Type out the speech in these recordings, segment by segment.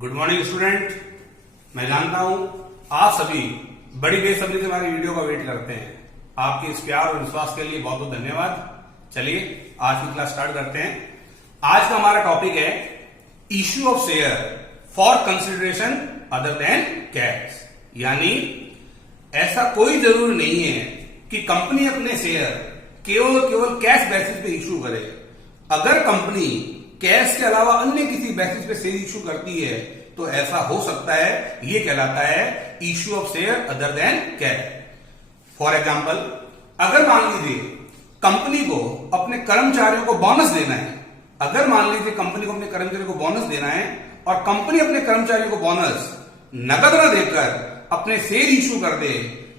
Good morning student. मैं जानता हूं आप सभी बड़ी बेसब्री से हमारी वीडियो का वेट करते हैं। आपके इस प्यार और विश्वास के लिए बहुत बहुत धन्यवाद। चलिए आज की क्लास स्टार्ट करते हैं। आज का हमारा टॉपिक है issue of share for consideration other than cash. यानी ऐसा कोई जरूरी नहीं है कि कंपनी अपने शेयर केवल कैश बेसिस पे इश्यू करे। अगर कंपनी कैश के अलावा अन्य किसी बेसिस पे शेयर इश्यू करती है तो ऐसा हो सकता है, ये कहलाता है issue of share other than cash. For example, अगर मान लीजिए कंपनी को अपने कर्मचारियों को बोनस देना है, अगर मान लीजिए कंपनी को अपने कर्मचारियों को बोनस देना है और कंपनी अपने कर्मचारियों को बोनस नकद न देकर अपने शेयर इश्यू कर दे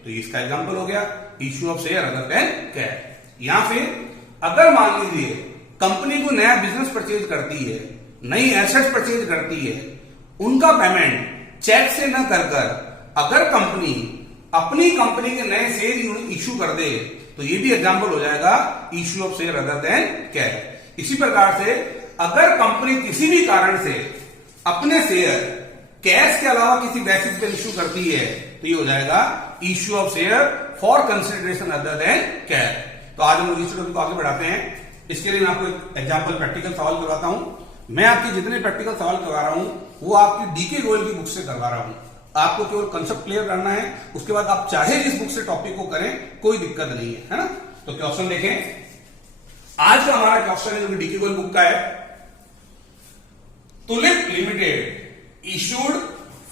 तो इसका एग्जांपल हो गया issue of share other than cash. या फिर अगर मान लीजिए कंपनी को नया बिजनेस परचेज करती है, नई एसेट्स परचेज करती है, उनका पेमेंट चेक से न कर अगर कंपनी अपनी कंपनी के नए शेयर इश्यू कर दे तो ये भी एग्जांपल हो जाएगा issue of share other than cash. इसी प्रकार से अगर कंपनी किसी भी कारण से अपने शेयर कैश के अलावा किसी बेसिस पे इश्यू करती है तो ये हो जाएगा issue of share for consideration other than cash. तो आज हम लोग इस टॉपिक को आगे बढ़ाते हैं। इसके लिए मैं आपको एक एग्जांपल प्रैक्टिकल सवाल करवाता हूं। मैं आपके जितने प्रैक्टिकल सवाल करवा रहा हूं वो आपकी डीके गोयल की बुक से करवा रहा हूं। आपको केवल कंसेप्ट क्लियर करना है, उसके बाद आप चाहे इस बुक से टॉपिक को करें, कोई दिक्कत नहीं है ना। तो क्वेश्चन देखें। आज का हमारा क्वेश्चन है जो डीके गोयल बुक का है। Tulip limited issued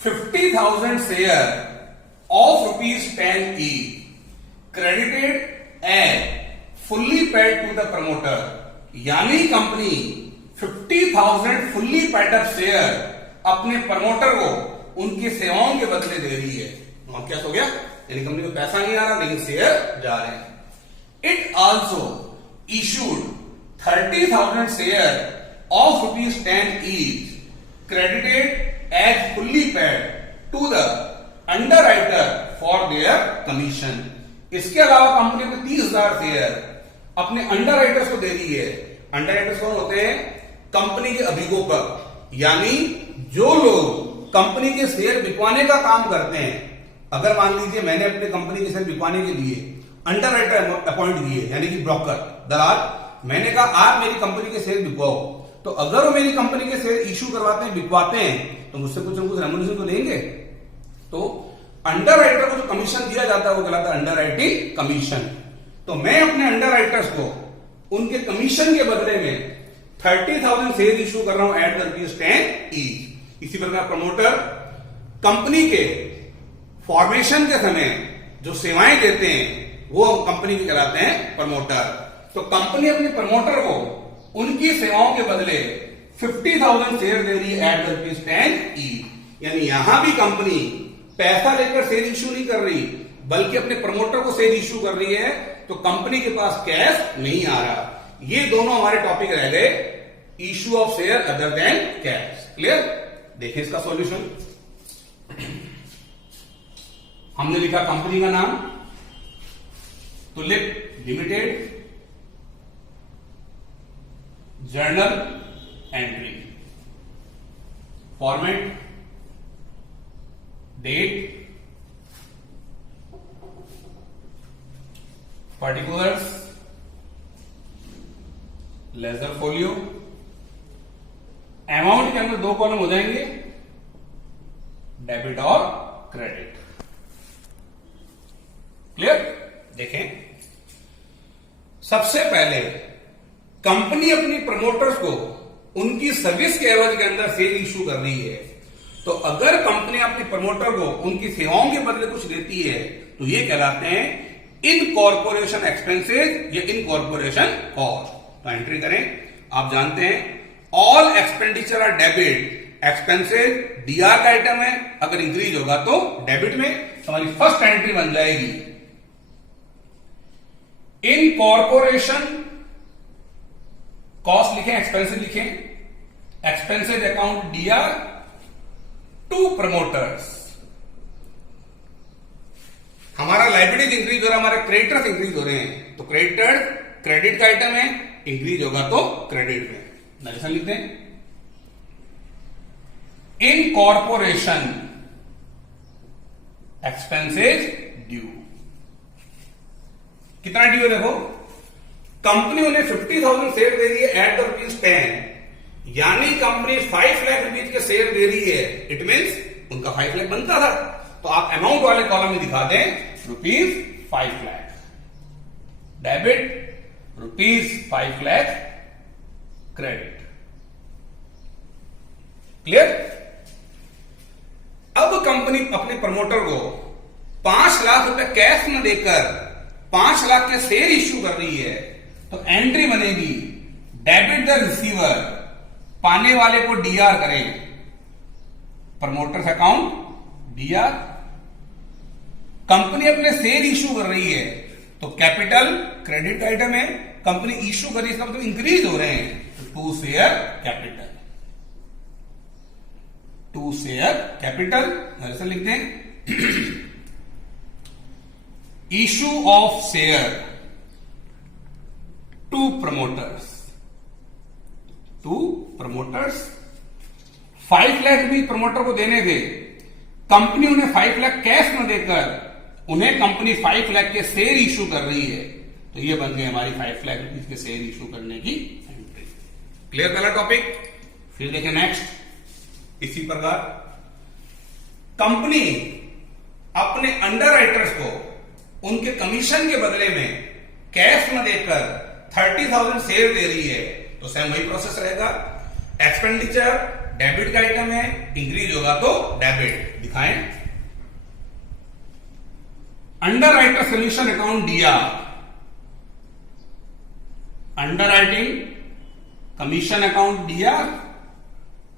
50,000 share of ₹10 each credited as fully paid to the promoter। यानी company 50,000 fully paid up share अपने प्रमोटर को उनकी सेवाओं के बदले दे रही है। क्या हो गया? यानी कंपनी को पैसा नहीं आ रहा लेकिन शेयर जा रहे हैं। It also issued 30,000 share of ₹10 each credited as fully paid to the underwriter for their commission। इसके अलावा कंपनी को 30,000 शेयर अपने अंडरराइटर्स को दे रही है। अंडरराइटर्स कौन होते हैं? कंपनी के अभिगोपक, यानी जो लोग कंपनी के शेयर बिकवाने का काम करते हैं। अगर मान लीजिए मैंने अपने कंपनी के शेयर बिकवाने के लिए अंडरराइटर अपॉइंट किए, यानी कि ब्रोकर, दलाल, मैंने कहा आप मेरी कंपनी के शेयर बिकवाओ, तो अगर वो मेरी कंपनी के शेयर इश्यू करवाते हैं, बिकवाते हैं, तो मुझसे कुछ ना कुछ रेम्यूनरेशन तो लेंगे। तो अंडरराइटर को जो कमीशन दिया जाता है वो कहलाता है अंडरराइटिंग कमीशन। तो मैं अपने अंडरराइटर्स को उनके कमीशन के बदले में 30,000 शेयर इश्यू कर रहा हूं एट ₹10 each। इसी प्रकार प्रमोटर कंपनी के फॉर्मेशन के समय जो सेवाएं देते हैं वो कंपनी के कहलाते हैं प्रमोटर। तो कंपनी अपने प्रमोटर को उनकी सेवाओं के बदले 50,000 शेयर दे रही है एट ₹10 each। यानी यहां भी कंपनी पैसा लेकर शेयर इश्यू नहीं कर रही बल्कि अपने प्रमोटर को शेयर इश्यू कर रही है। तो कंपनी के पास कैश नहीं आ रहा। ये दोनों हमारे टॉपिक रह गए issue of share other than cash. Clear? देखें इसका सॉल्यूशन। हमने लिखा कंपनी का नाम Tulip limited, journal entry, format, date, particulars, ledger folio. Amount के अंदर 2 कॉलम हो जाएंगे, डेबिट और क्रेडिट। क्लियर? देखें, सबसे पहले कंपनी अपनी प्रमोटर्स को उनकी सर्विस के एवज के अंदर शेयर इश्यू कर रही है। तो अगर कंपनी अपनी प्रमोटर को उनकी सेवाओं के बदले कुछ देती है तो ये कहलाते हैं इनकॉर्पोरेशन एक्सपेंसेस या इनकॉर्पोरेशन कॉस्ट। तो एंट्री करें। आप जानते हैं all expenditure are debit, expenses DR का आइटम है, अगर इंक्रीज होगा तो डेबिट में। तो हमारी फर्स्ट एंट्री बन जाएगी इनकॉर्पोरेशन कॉस्ट लिखें, एक्सपेंसेस लिखें, expenses account DR to promoters. हमारा लाइबिलिटीज इंक्रीज हो रहा है, हमारे क्रेडिटर्स इंक्रीज हो रहे हैं, तो क्रेडिटर क्रेडिट का आइटम है, इंक्रीज होगा तो क्रेडिट में। नरेशन लिखते हैं। Incorporation expenses due. कितना ड्यू है देखो, कंपनी उन्हें 50,000 शेयर दे रही है एट द ₹10, यानी कंपनी 5 लाख रुपीज के शेयर दे रही है। इट मीन्स उनका 5 लाख बनता था, तो आप अमाउंट वाले कॉलम में दिखा दें ₹5 lakh, debit ₹5 lakh, credit. Clear? अब कंपनी अपने प्रमोटर को 5 लाख रुपए कैश में देकर 5 लाख के शेयर इश्यू कर रही है, तो एंट्री बनेगी डेबिट द रिसीवर, पाने वाले को डीआर करें, प्रमोटर्स अकाउंट डीआर। कंपनी अपने शेयर इश्यू कर रही है, तो कैपिटल क्रेडिट का आइटम है, कंपनी इश्यू कर रही है, इसका मतलब इंक्रीज हो रहे हैं, तो to share capital, to share capital ऐसे लिख दें। Issue of share to promoters, 5 lakh rupees promoter को देने थे, कंपनी उन्हें 5 लाख कैश में देकर उन्हें कंपनी 5 लाख के शेयर इशू कर रही है, तो ये बन गई हमारी 5 लाख रुपीज के शेयर इशू करने की एंट्री। क्लियर पहला टॉपिक। फिर देखें नेक्स्ट। इसी प्रकार कंपनी अपने अंडरराइटर्स को उनके कमीशन के बदले में कैश में देकर 30,000 शेयर दे रही है, तो सेम वही प्रोसेस रहेगा। एक्सपेंडिचर डेबिट का आइटम है, इंक्रीज होगा तो डेबिट दिखाएं। Underwriter solution account DR, underwriting commission account DR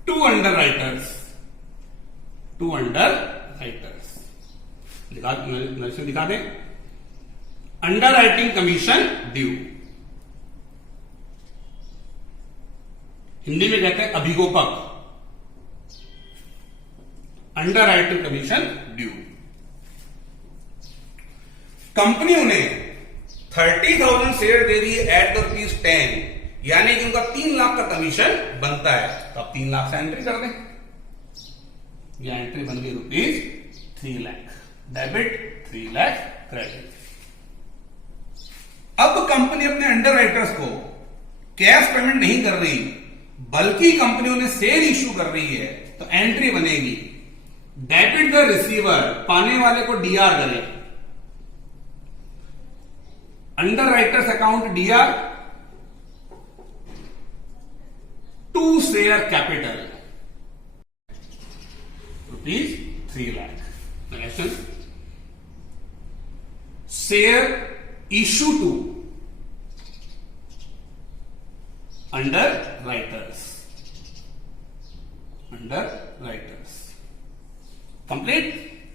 to underwriters, दिखा दें। अंडरराइटिंग कमीशन ड्यू, हिंदी में कहते हैं अभिगोपक, अंडरराइटिंग कमीशन ड्यू। कंपनी उन्हें 30,000 शेयर दे रही है एट द ₹10, यानी कि उनका 3 लाख का कमीशन बनता है, तो आप 3 लाख से एंट्री कर दें। यह एंट्री बन गई ₹3 लाख, डेबिट 3 लाख, क्रेडिट। अब कंपनी अपने अंडरराइटर्स को कैश पेमेंट नहीं कर रही, बल्कि कंपनी उन्हें शेयर इश्यू कर रही है, तो एंट्री बनेगी डेबिट द रिसीवर, पाने वाले को डीआर करें, underwriters account DR to share capital ₹3 lakh. Share issue to underwriters, complete.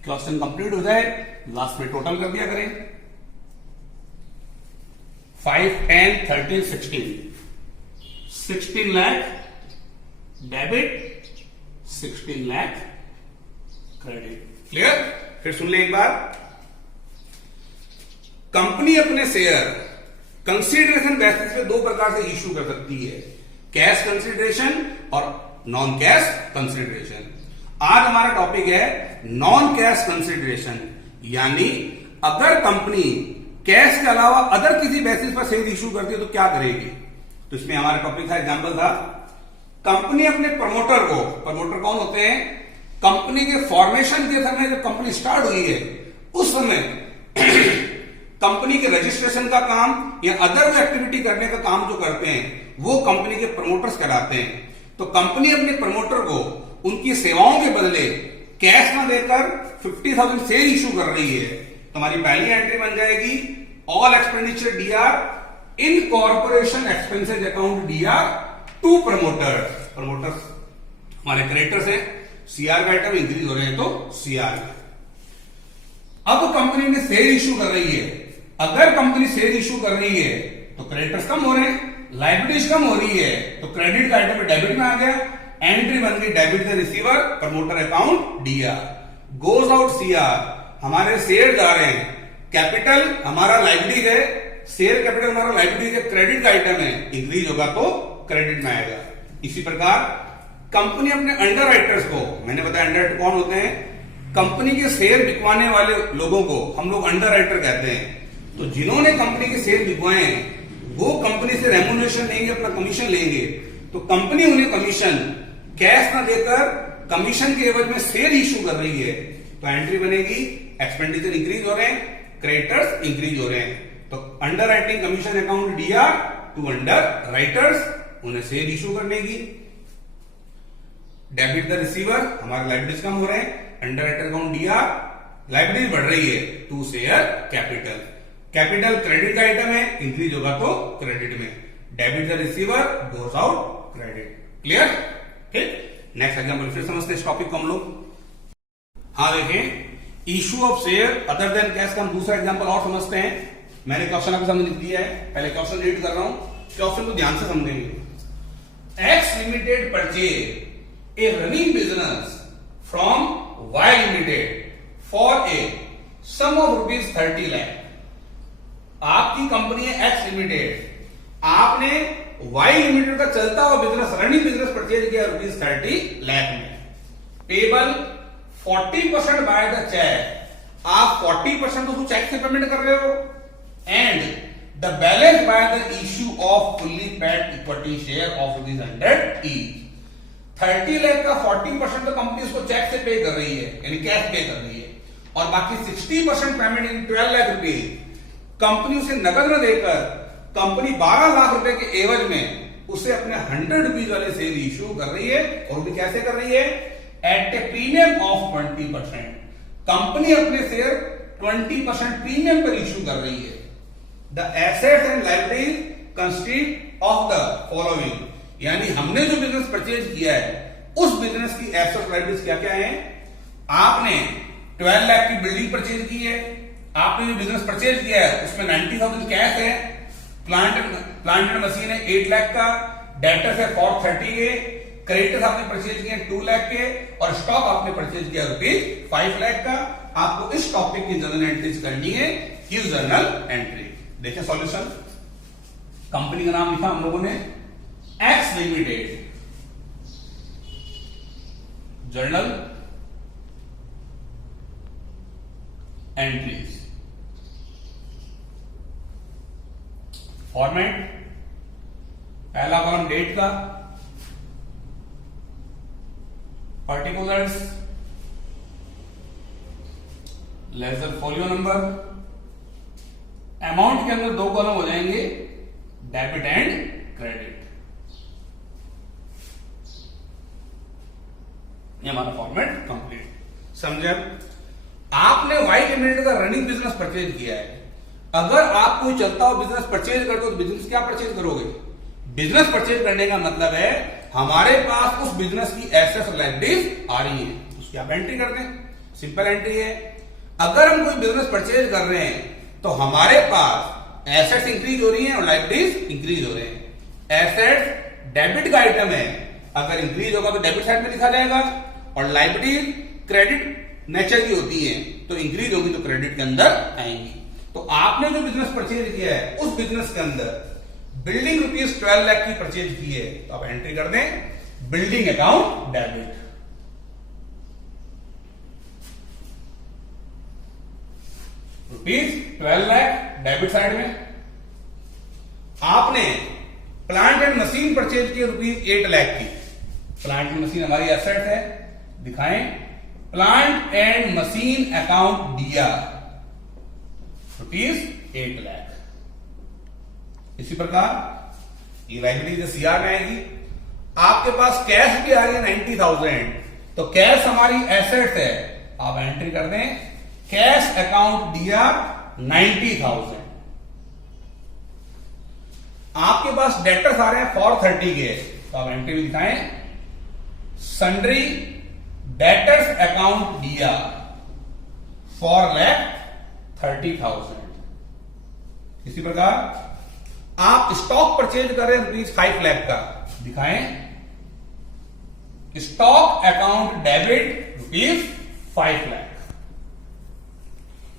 Question complete हो जाए, लास्ट में टोटल कर दिया करें। 5, 10, 13, 16 lakh debit, 16 lakh credit. Clear? फिर सुन ले एक बार। कंपनी अपने शेयर कंसीडरेशन बेसिस पे 2 प्रकार से इश्यू कर सकती है, कैश कंसीडरेशन और नॉन कैश कंसीडरेशन। आज हमारा टॉपिक है नॉन कैश कंसीडरेशन, यानी अगर कंपनी कैश के अलावा अदर किसी बेसिस पर शेयर इश्यू करती है तो क्या करेगी। तो इसमें हमारा टॉपिक था, एग्जांपल था, कंपनी अपने प्रमोटर को, प्रमोटर कौन होते हैं, कंपनी के फॉर्मेशन के समय जब कंपनी स्टार्ट हुई है उस समय कंपनी के रजिस्ट्रेशन का काम या अदर एक्टिविटी करने का काम जो करते हैं वो कंपनी के प्रमोटर्स कराते हैं। तो कंपनी अपने प्रमोटर को उनकी सेवाओं के बदले कैश में देकर 50,000 शेयर इश्यू कर रही है, तो हमारी पहली एंट्री बन जाएगी all expenditure DR incorporation expenses account DR to promoters. Promoters हमारे क्रेडिटर्स हैं, सीआर का आइटम इंक्रीज हो रहे हैं तो सीआर। अब कंपनी ने शेयर इश्यू कर रही है, अगर कंपनी शेयर इश्यू कर रही है तो क्रेडिटर्स कम हो रहे हैं, लायबिलिटीज कम हो रही है, तो क्रेडिट का आइटम डेबिट में आ गया, एंट्री बन गई debit the receiver, promoter account DR, goes out CR, हमारे शेयर जा रहे हैं, कैपिटल हमारा लायबिलिटी है, शेयर कैपिटल हमारा लायबिलिटी है, क्रेडिट का आइटम है, इंक्रीज होगा तो क्रेडिट में आएगा। इसी प्रकार कंपनी अपने अंडर राइटर्स को, मैंने बताया अंडर राइटर कौन होते हैं, कंपनी के शेयर बिकवाने वाले लोगों को हम लोग अंडर राइटर कहते हैं। तो जिन्होंने कंपनी के शेयर बिकवाए वो कंपनी से रेम्यूनरेशन लेंगे, अपना कमीशन लेंगे। तो कंपनी उन्हें कमीशन कैश ना देकर कमीशन के एवज में शेयर इशू कर रही है, तो एंट्री बनेगी एक्सपेंडिचर इंक्रीज हो रहे हैं, क्रेडिटर्स इंक्रीज हो रहे हैं। तो underwriting commission account DR to underwriters, उन्हें शेयर इशू करने की। डेबिट द रिसीवर, हमारे लाइबिलिटीज कम हो रहे हैं, underwriter account DR, liabilities बढ़ रही है to share capital. Capital credit का आइटम है, इंक्रीज होगा तो क्रेडिट में। Debit the receiver goes out credit. Clear? ठीक। नेक्स्ट एग्जांपल फिर समझते हैं इस टॉपिक को हम लोग। हाँ देखें, issue of share other than cash का हम दूसरा एग्जांपल और समझते हैं। मैंने क्वेश्चन आपके सामने लिख दिया है, पहले क्वेश्चन रीड कर रहा हूं, क्वेश्चन को ध्यान से समझेंगे। X limited purchase a running business from Y limited for a sum of ₹30 lakh. आपकी कंपनी है एक्स लिमिटेड, आपने वाई लिमिटेड का चलता हुआ बिजनेस, रनिंग बिजनेस परचेज किया ₹30 लाख में। पेबल 40% बाय द चेक, आप 40% तो चेक से पेमेंट कर रहे हो, and the balance by the issue off fully paid equity share of ₹100 each. 30 lakh का 40% तो कंपनी उसको चेक से पे कर रही है, यानी कैश पे कर रही है, और बाकी 60% पेमेंट इन 12 लाख रुपए कंपनी उसे नकद न देकर कंपनी 12 लाख रुपए के एवज में उसे अपने ₹100 वाले शेयर इश्यू कर रही है। और भी कैसे कर रही है? At a premium of 20%। Company अपने शेयर 20% प्रीमियम पर इश्यू कर रही है। The assets and liabilities constitute of the following, यानी हमने जो बिजनेस परचेज किया है उस बिजनेस की एसेट्स लायबिलिटीज क्या क्या है? आपने 12 लाख की बिल्डिंग परचेज की है, आपने जो बिजनेस परचेज किया है उसमें 90,000 कैश है, प्लांट एंड मशीन है 8 लाख का, डेटर्स है 430 के, क्रेडिटर्स आपने परचेज किए 2 लाख के, और स्टॉक आपने परचेज किया ₹5 लाख का। आपको इस टॉपिक की जर्नल एंट्रीज करनी है, यूज जर्नल एंट्री। देखिए सॉल्यूशन, कंपनी का नाम लिखा हम लोगों ने x limited, journal entries, format, पहला कॉलम डेट का, particulars, ledger folio number, amount के अंदर 2 कॉलम हो जाएंगे, डेबिट एंड क्रेडिट। ये हमारा फॉर्मेट कंप्लीट। समझे? आपने वाई लिमिटेड का रनिंग बिजनेस परचेज किया है। अगर आप कोई चलता हुआ बिजनेस परचेज करते हो तो बिजनेस क्या परचेज करोगे? बिजनेस परचेज करने का मतलब है हमारे पास उस बिजनेस की एसेट्स और लायबिलिटीज आ रही है, उसकी आप एंट्री कर दें। सिंपल एंट्री है। अगर हम कोई बिजनेस परचेज कर रहे हैं तो हमारे पास एसेट्स इंक्रीज हो रही हैं और लायबिलिटीज इंक्रीज हो रहे हैं। एसेट्स डेबिट का आइटम है, अगर इंक्रीज होगा तो डेबिट साइड में लिखा जाएगा, और लायबिलिटीज क्रेडिट नेचर की होती है, तो इंक्रीज होगी तो क्रेडिट के अंदर आएंगी। तो आपने जो बिजनेस परचेज किया है उस बिजनेस के अंदर बिल्डिंग ₹12 लाख की परचेज की है, तो आप एंट्री कर दें building account debit. ₹12 lakh debit side में। आपने प्लांट एंड मशीन परचेज की ₹8 लाख की, प्लांट एंड मशीन हमारी एसेट है, दिखाएं plant and machine account DR ₹8 lakh. इसी प्रकार ये लायबिलिटी सीआर में आएगी। आपके पास कैश भी आ रही है 90,000, तो कैश हमारी एसेट है, आप एंट्री कर दें कैश अकाउंट डीआर 90,000। आपके पास डेटर्स आ रहे हैं 430 के, तो आप एंट्री भी दिखाएं सन्ड्री डेटर्स अकाउंट डीआर ₹4,30,000। इसी प्रकार आप स्टॉक परचेज कर रहे हैं ₹5 लाख का, दिखाएं स्टॉक अकाउंट डेबिट ₹5 लाख।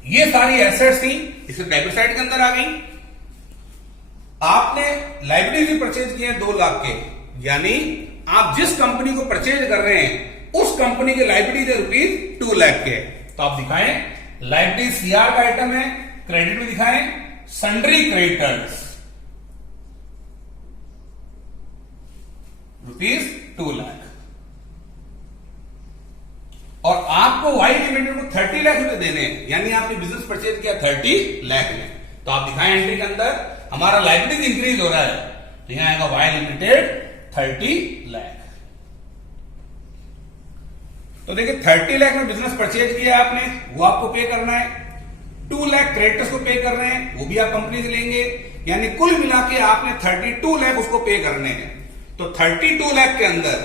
ये सारी एसेट्स थी, इसे डेबिट साइड के अंदर आ गई। आपने लाइबिलिटी परचेज किए 2 लाख के, यानी आप जिस कंपनी को परचेज कर रहे हैं उस कंपनी के लाइबिलिटीज रुपीज 2 लाख के। तो आप दिखाएं लाइबिलिटी सीआर का आइटम है, क्रेडिट में दिखाएं सन्ड्री क्रेडिटर्स रुपीज 2 लाख, और आपको वाई लिमिटेड को 30 लाख रुपए देने हैं, यानी आपने बिजनेस परचेज किया 30 लाख में। तो आप दिखाएं एंट्री के अंदर हमारा लाइबिलिटीज इंक्रीज हो रहा है, तो यहां आएगा वाई लिमिटेड 30 लाख। तो देखिए 30 लाख में बिजनेस परचेज किया आपने, वो आपको पे करना है। 2 लाख क्रेडिटर्स को पे कर रहे हैं, वो भी आप कंपनी से लेंगे, यानी कुल मिला के आपने 32 लाख उसको पे करने हैं। तो 32 लाख के अंदर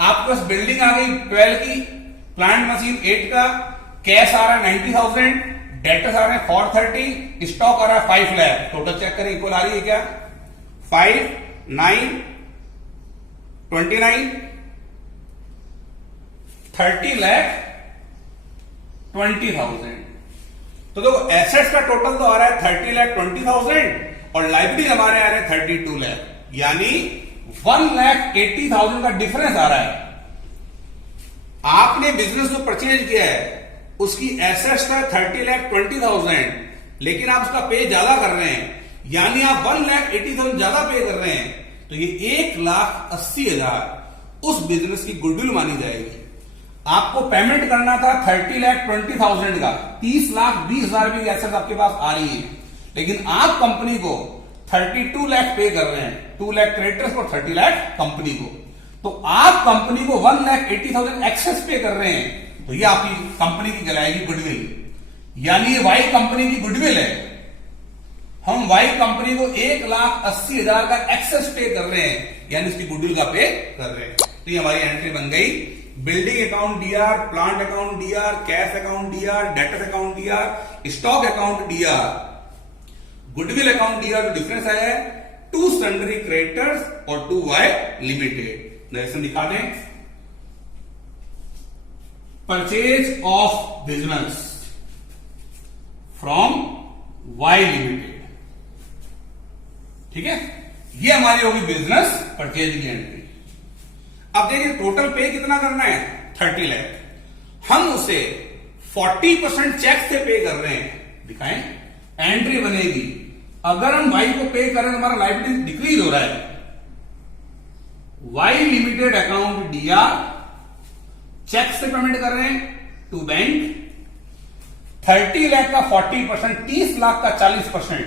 आपके पास बिल्डिंग आ गई 12 की, प्लांट मशीन 8 का, कैश आ रहा है 90,000, डेटर्स आ रहे हैं 430, स्टॉक आ रहा है 5 लाख। टोटल चेक करें इक्वल आ रही है क्या? 5, 9, 29, 30 लाख 20,000। तो देखो एसेट्स का टोटल तो आ रहा है 30 लाख 20,000 और लाइबिलिटी हमारे आ रहे हैं 32 लाख, यानी 1,80,000 का डिफरेंस आ रहा है। आपने बिजनेस जो परचेज किया है उसकी एसेट्स का 30 लाख 20,000, लेकिन आप उसका पे ज्यादा कर रहे हैं, यानी आप 1,80,000 ज्यादा पे कर रहे हैं, तो ये 1,80,000 उस बिजनेस की गुडविल मानी जाएगी। आपको पेमेंट करना था 30 लाख 20,000 का, 30,20,000 की एसेट्स आपके पास आ रही है, लेकिन आप कंपनी को 32 लाख पे कर रहे हैं, 2 लाख क्रेडिटर्स को 30 लाख कंपनी को, तो आप कंपनी को 1,80,000 एक्सेस पे कर रहे हैं, तो ये आपकी कंपनी की कहलाएगी गुडविल, यानी ये वाई कंपनी की गुडविल है। हम वाई कंपनी को 1,80,000 का एक्सेस पे कर रहे हैं, यानी उसकी गुडविल का पे कर रहे हैं। तो ये हमारी एंट्री बन गई, building account DR, plant account DR, cash account DR, debtors account DR, stock account DR, goodwill account DR. जो डिफरेंस आया है 2 सन्ड्री क्रेडिटर्स और 2 वाई लिमिटेड। नरेशन दिखा दें, purchase of business from Y limited, ठीक है, ये हमारी होगी बिजनेस परचेज की एंट्री। अब देखिए टोटल पे कितना करना है 30 लाख, हम उसे 40% चेक से पे कर रहे हैं। दिखाएं एंट्री बनेगी, अगर हम वाई को पे करें तो हमारा लायबिलिटी डिक्रीज हो रहा है। Y limited account DR, cheque से पेमेंट कर रहे हैं टू बैंक, 30 लाख का 40%, 30 लाख का 40%,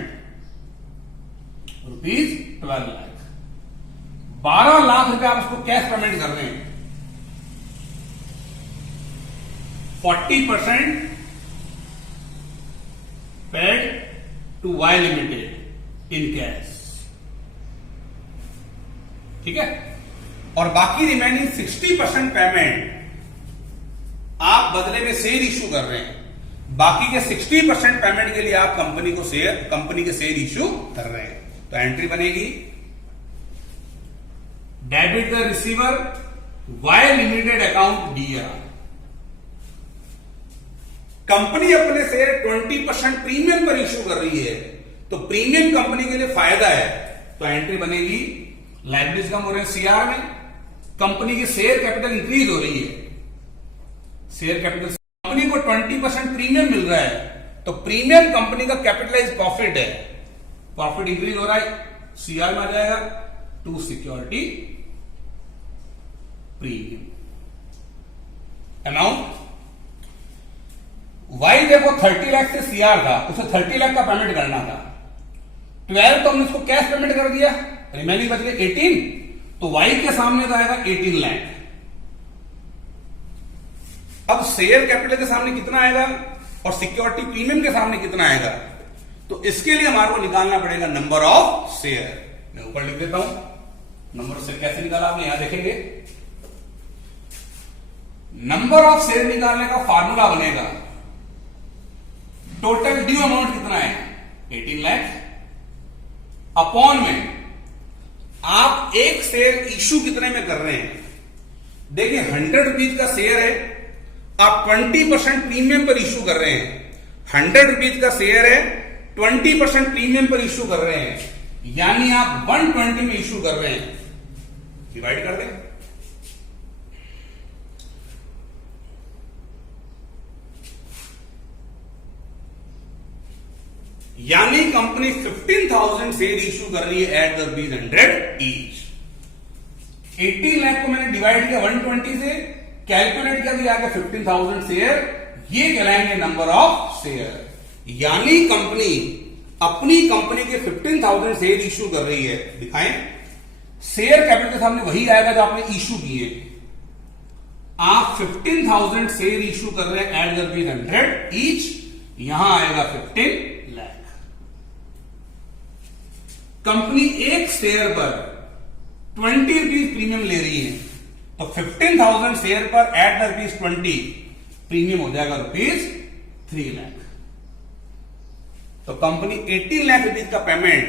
रुपीज 12 लाख, 12 लाख रुपए आप उसको कैश पेमेंट कर रहे हैं। 40% paid to Y limited in cash, ठीक है, और बाकी रिमेनिंग 60% पेमेंट आप बदले में शेयर इश्यू कर रहे हैं। बाकी के 60% पेमेंट के लिए आप कंपनी के शेयर इश्यू कर रहे हैं। तो एंट्री बनेगी debit the receiver Y limited account DR, company अपने शेयर 20% प्रीमियम पर इश्यू कर रही है, तो प्रीमियम कंपनी के लिए फायदा है, तो एंट्री बनेगी लायबिलिटीज कम हो रहे हैं सीआर में, कंपनी की शेयर कैपिटल इंक्रीज हो रही है, शेयर कैपिटल कंपनी को 20% प्रीमियम मिल रहा है, तो प्रीमियम कंपनी का कैपिटलाइज प्रॉफिट है, प्रॉफिट इंक्रीज हो रहा है, सीआर में आ जाएगा to security premium amount. Y देखो 30 लाख से सीआर था, उसे 30 लाख का पेमेंट करना था, 12 तो हमने उसको कैश पेमेंट कर दिया, रिमेनिंग बच गए 18, तो वाई के सामने तो आएगा 18 लाख। अब शेयर कैपिटल के सामने कितना आएगा और सिक्योरिटी प्रीमियम के सामने कितना आएगा, तो इसके लिए हमारे को निकालना पड़ेगा नंबर ऑफ शेयर। मैं ऊपर लिख देता हूं, नंबर ऑफ शेयर कैसे निकाला आपने यहां देखेंगे। नंबर ऑफ शेयर निकालने का फार्मूला बनेगा, टोटल ड्यू अमाउंट कितना है 18 लाख, अपॉन में आप एक शेयर इश्यू कितने में कर रहे हैं। देखिए 100 रुपीज का शेयर है, आप 20% प्रीमियम पर इश्यू कर रहे हैं, 100 रुपीज का शेयर है, 20% प्रीमियम पर इश्यू कर रहे हैं, यानी आप 120 में इश्यू कर रहे हैं, डिवाइड कर दें, यानी कंपनी 15,000 शेयर इश्यू कर रही है at the rupees 100 each. 18 lakh को मैंने डिवाइड किया 120 से, कैलकुलेट किया भी आ गया 15,000 शेयर, ये कहलाएंगे नंबर ऑफ शेयर। यानी कंपनी अपनी कंपनी के 15,000 शेयर इश्यू कर रही है। दिखाएं, शेयर कैपिटल के सामने वही आएगा जो आपने इश्यू किए। आप 15,000 शेयर इश्यू कर रहे हैं एट द रुपीज 100 ईच, यहां आएगा 15 लाख। कंपनी एक शेयर पर 20 रुपीज प्रीमियम ले रही है, तो 15,000 शेयर पर एट द रुपीज 20 प्रीमियम हो जाएगा रुपीज 3 लाख। तो कंपनी 18 लाख रुपीज का पेमेंट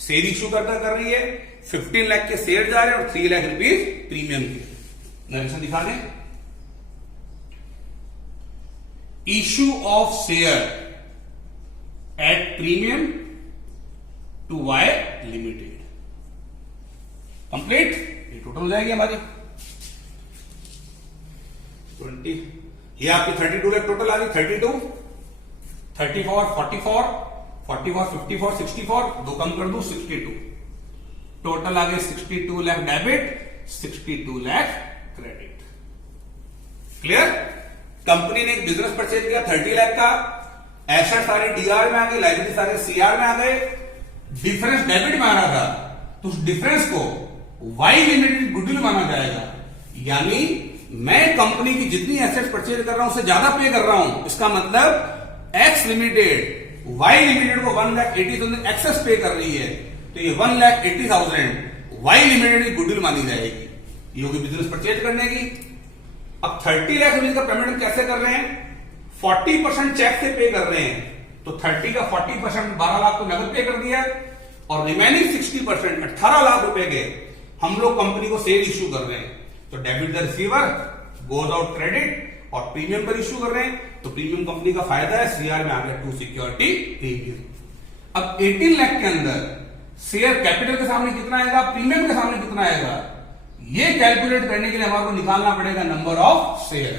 शेयर इश्यू कर रही है, 15 लाख के शेयर जा रहे हैं और 3 लाख रुपीज प्रीमियम के। नरेशन दिखा दें, issue of share at premium to Y limited, complete. ये टोटल हो जाएगी हमारी 20, ये आपकी 32 लाख टोटल आ गई। 32, 34, 44, 44, 54, 64, दो कम कर दो 62, टोटल आ गए 62 lakh debit, 62 lakh credit. Clear? Company ने एक बिजनेस परचेज किया 30 लाख का, एसेट सारे डीआर में आ गए, लाइबिलिटी सारे सीआर में आ गए, डिफरेंस डेबिट में आ रहा था, तो उस डिफरेंस को वाई लिमिटेड गुडविल माना जाएगा। यानी मैं कंपनी की जितनी एसेट्स परचेज कर रहा हूं उससे ज्यादा पे कर रहा हूं, इसका मतलब एक्स लिमिटेड वाई लिमिटेड को 1,80,000 एक्सेस पे कर रही है, तो ये 1,80,000 वाई लिमिटेड की गुडविल मानी जाएगी। ये होगी बिजनेस परचेज करने की। अब 30 लाख रुपीज का पेमेंट हम कैसे कर रहे हैं? 40% चेक से पे कर रहे हैं, तो 30 का 40% 12 लाख को नगद पे कर दिया, और रिमेनिंग 60% 18 लाख रुपए के हम लोग कंपनी को शेयर इश्यू कर रहे हैं। तो debit the receiver, goes out credit, और प्रीमियम पर इश्यू कर रहे हैं, तो प्रीमियम कंपनी का फायदा है, सीआर में आ गया टू सिक्योरिटी प्रीमियम। अब 18 लाख के अंदर शेयर कैपिटल के सामने कितना आएगा, प्रीमियम के सामने कितना आएगा, ये कैलकुलेट करने के लिए हमारे को निकालना पड़ेगा नंबर ऑफ शेयर।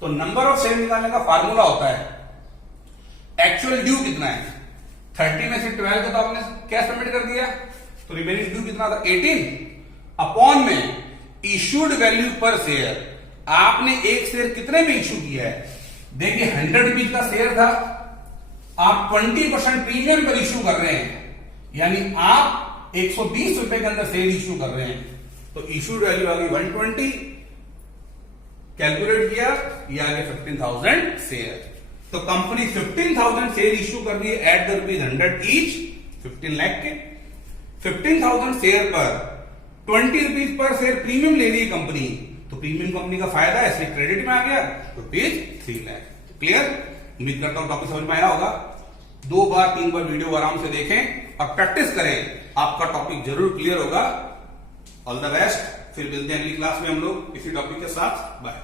तो नंबर ऑफ शेयर निकालने का फार्मूला होता है एक्चुअल ड्यू कितना है, 30 में से 12 को तो आपने कैश पेमेंट कर दिया, तो रिमेनिंग ड्यू कितना था 18 अपॉन में इश्यूड वैल्यू पर शेयर। आपने एक शेयर कितने में इश्यू किया है? देखिए 100 रुपीज का शेयर था, आप 20% प्रीमियम पर इश्यू कर रहे हैं, यानी आप 120 रुपए के अंदर शेयर इश्यू कर रहे हैं, तो इश्यूड वैल्यू आ गई 120, कैलकुलेट किया, ये आ गया 15,000 शेयर। तो कंपनी 15,000 शेयर इश्यू कर रही है at the rupees 100 each, 15 lakh के। 15,000 शेयर पर 20 रुपीज पर शेयर प्रीमियम ले रही है कंपनी, तो प्रीमियम कंपनी का फायदा है, इसलिए क्रेडिट में आ गया रुपीज 3 लाख। क्लियर? उम्मीद करता हूं टॉपिक समझ में आया होगा। 2 बार 3 बार वीडियो आराम से देखें और प्रैक्टिस करें, आपका टॉपिक जरूर क्लियर होगा। All the best. फिर मिलते हैं अगली क्लास में हम लोग इसी टॉपिक के साथ। बाय।